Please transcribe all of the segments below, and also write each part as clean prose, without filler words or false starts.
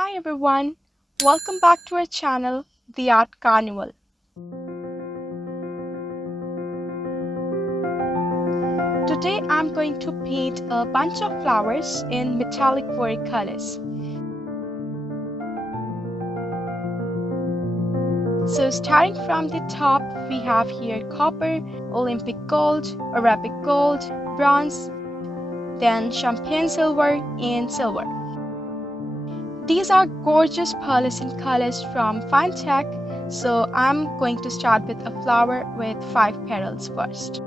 Hi everyone, welcome back to our channel, The Art Carnival. Today I'm going to paint a bunch of flowers in metallic colors. So starting from the top, we have here copper, Olympic gold, Arabic gold, bronze, then champagne silver and silver. These are gorgeous pearlescent colors from Fine-Tech, so I'm going to start with a flower with 5 petals first.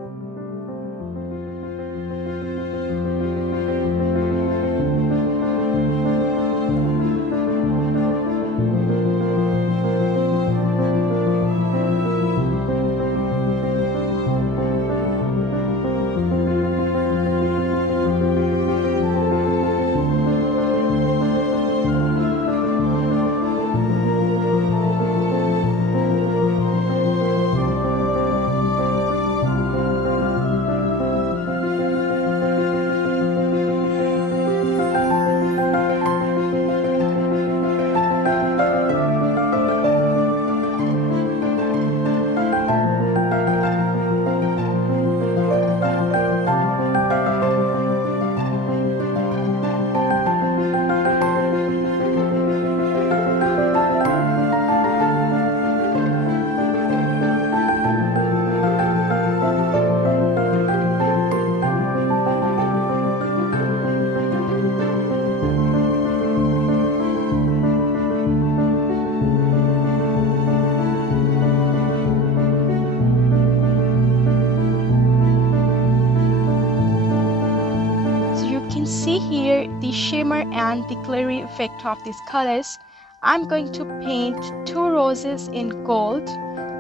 So you can see here the shimmer and the glittery effect of these colors. I'm going to paint 2 roses in gold.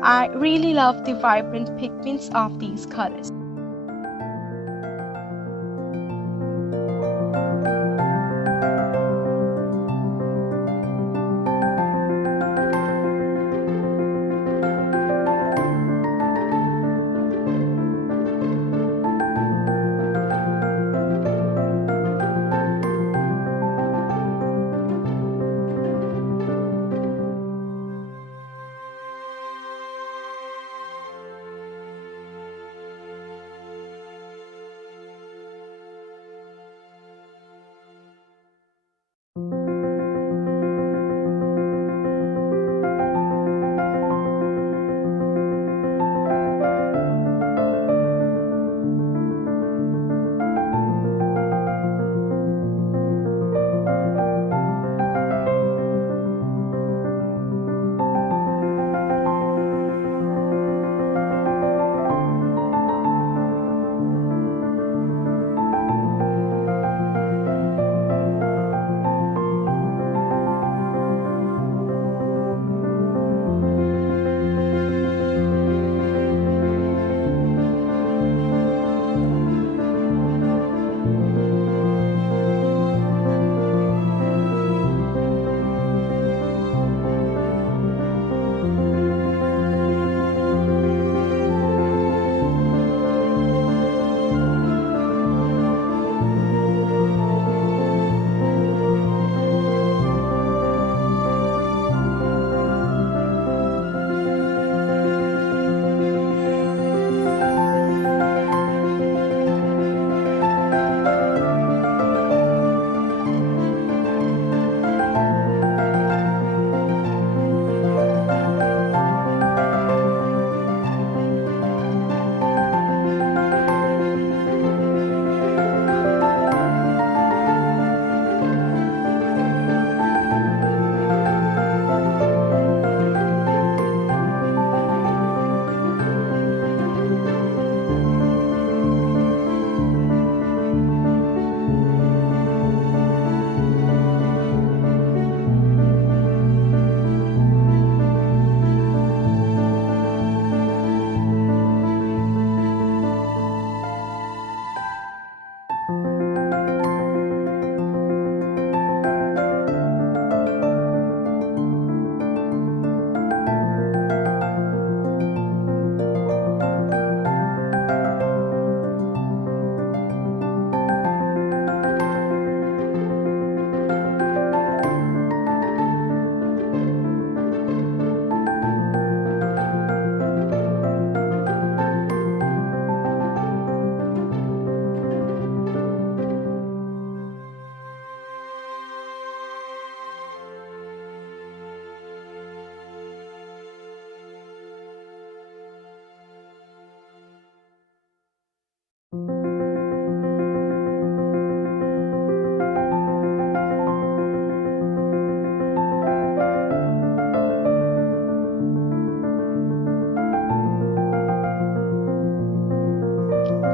I really love the vibrant pigments of these colors.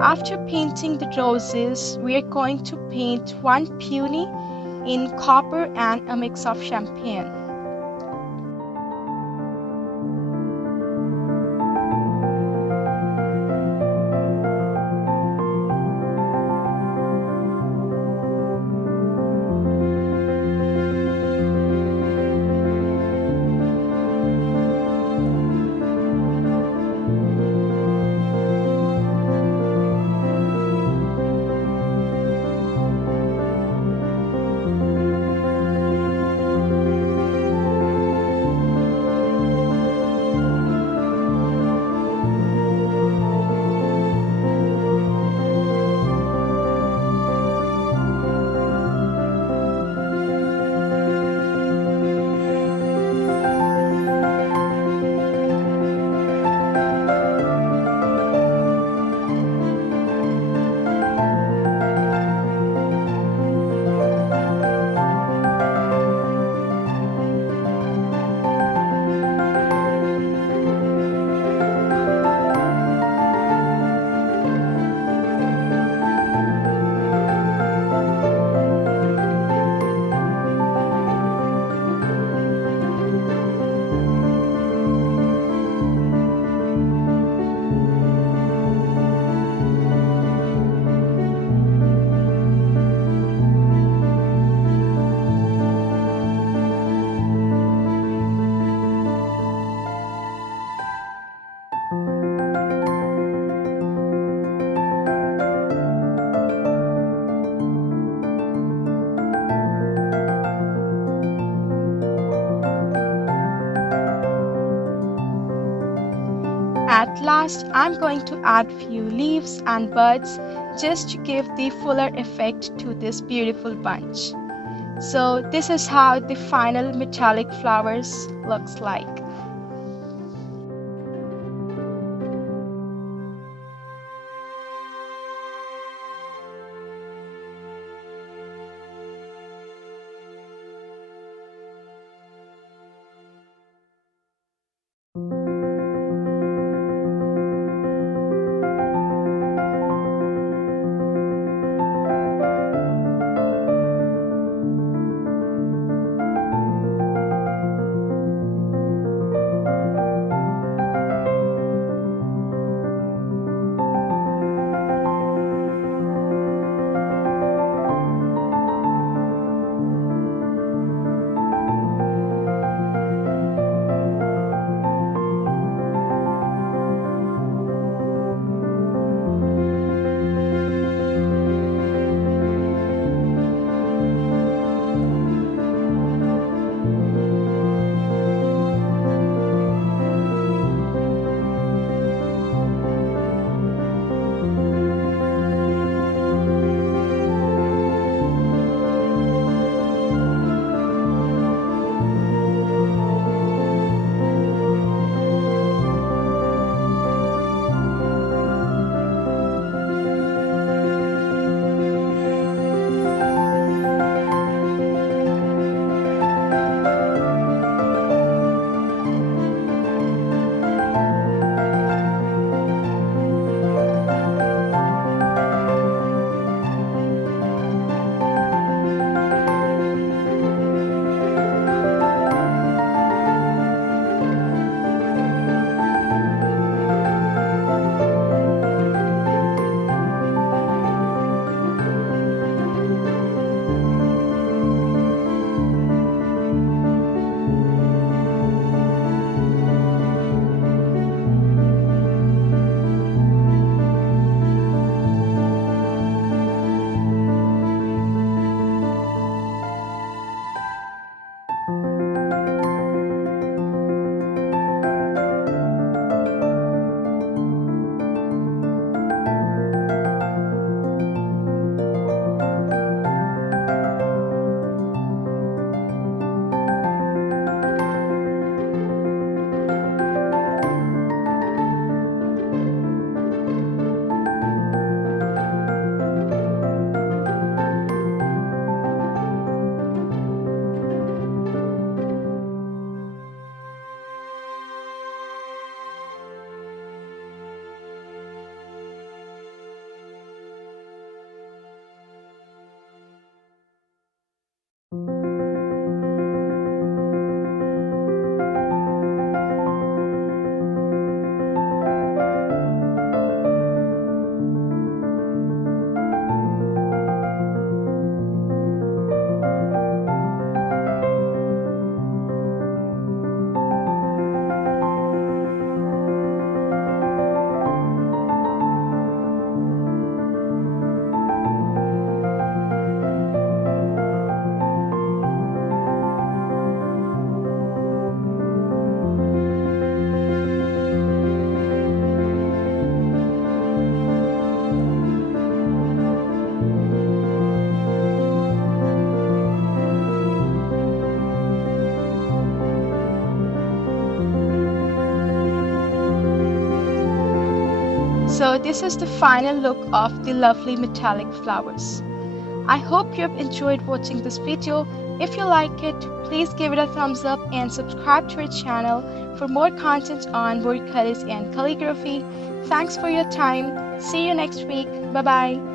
after painting the roses, we are going to paint one peony in copper and a mix of champagne. At last, I'm going to add few leaves and buds just to give the fuller effect to this beautiful bunch. So this is how the final metallic flowers looks like. So this is the final look of the lovely metallic flowers. I hope you have enjoyed watching this video. If you like it, please give it a thumbs up and subscribe to our channel for more content on woodcutters and calligraphy. Thanks for your time. See you next week. Bye bye.